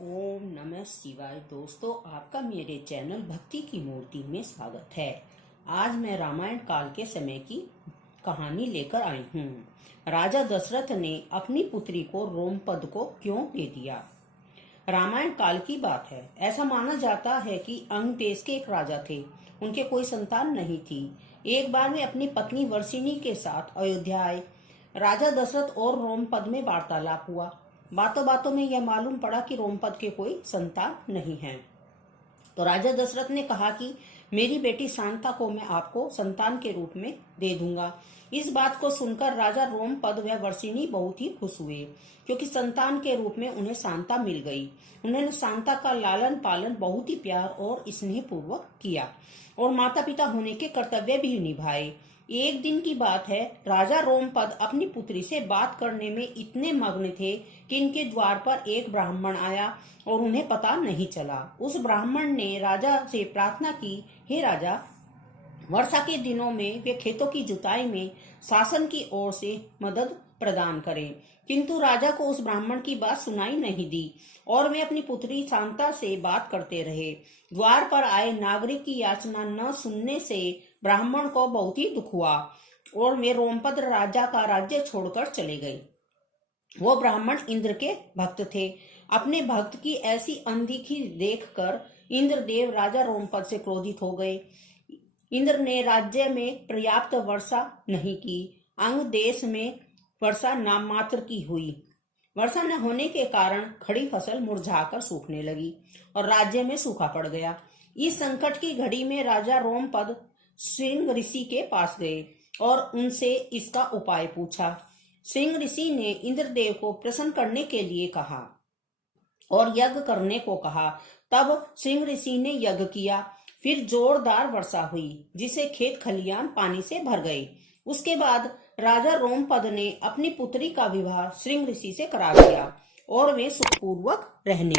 ओम नमः शिवाय। दोस्तों, आपका मेरे चैनल भक्ति की मूर्ति में स्वागत है। आज मैं रामायण काल के समय की कहानी लेकर आई हूँ। राजा दशरथ ने अपनी पुत्री को रोमपद को क्यों दे दिया। रामायण काल की बात है। ऐसा माना जाता है कि अंग देश के एक राजा थे। उनके कोई संतान नहीं थी। एक बार वे अपनी पत्नी वर्षिणी के साथ अयोध्या आए। राजा दशरथ और रोमपद में वार्तालाप हुआ। बातों बातों में यह मालूम पड़ा कि रोमपद के कोई संतान नहीं है। तो राजा दशरथ ने कहा कि मेरी बेटी शांता को मैं आपको संतान के रूप में दे दूंगा। इस बात को सुनकर राजा रोमपद व वर्षिणी बहुत ही खुश हुए, क्योंकि संतान के रूप में उन्हें शांता मिल गई। उन्होंने शांता का लालन पालन बहुत ही प्यार और स्नेह पूर्वक किया और माता पिता होने के कर्तव्य भी निभाए। एक दिन की बात है, राजा रोमपद अपनी पुत्री से बात करने में इतने मग्न थे कि इनके द्वार पर एक ब्राह्मण आया और उन्हें पता नहीं चला। उस ब्राह्मण ने राजा से प्रार्थना की, हे राजा, वर्षा के दिनों में वे खेतों की जुताई में शासन की ओर से मदद प्रदान करें। किंतु राजा को उस ब्राह्मण की बात सुनाई नहीं दी और वे अपनी पुत्री शांता से बात करते रहे। द्वार पर आए नागरिक की याचना न सुनने से ब्राह्मण को बहुत ही दुख हुआ और वे रोमपद राजा का राज्य छोड़कर चले गए। वो ब्राह्मण इंद्र के भक्त थे। अपने भक्त की ऐसी अनदेखी देखकर इंद्रदेव राजा रोमपद से क्रोधित हो गए। इंद्र ने राज्य में पर्याप्त वर्षा नहीं की। अंग देश में वर्षा नाम मात्र की हुई। वर्षा न होने के कारण खड़ी फसल मुरझाकर सूखने लगी और राज्य में सूखा पड़ गया। इस संकट की घड़ी में राजा रोमपद सिंह ऋषि के पास गए और उनसे इसका उपाय पूछा। सिंह ऋषि ने इंद्रदेव को प्रसन्न करने के लिए कहा और यज्ञ करने को कहा। तब सिंह ऋषि ने यज्ञ किया। फिर जोरदार वर्षा हुई, जिसे खेत खलियान पानी से भर गए। उसके बाद राजा रोमपद ने अपनी पुत्री का विवाह सिंह ऋषि से करा दिया और वे सुखपूर्वक रहने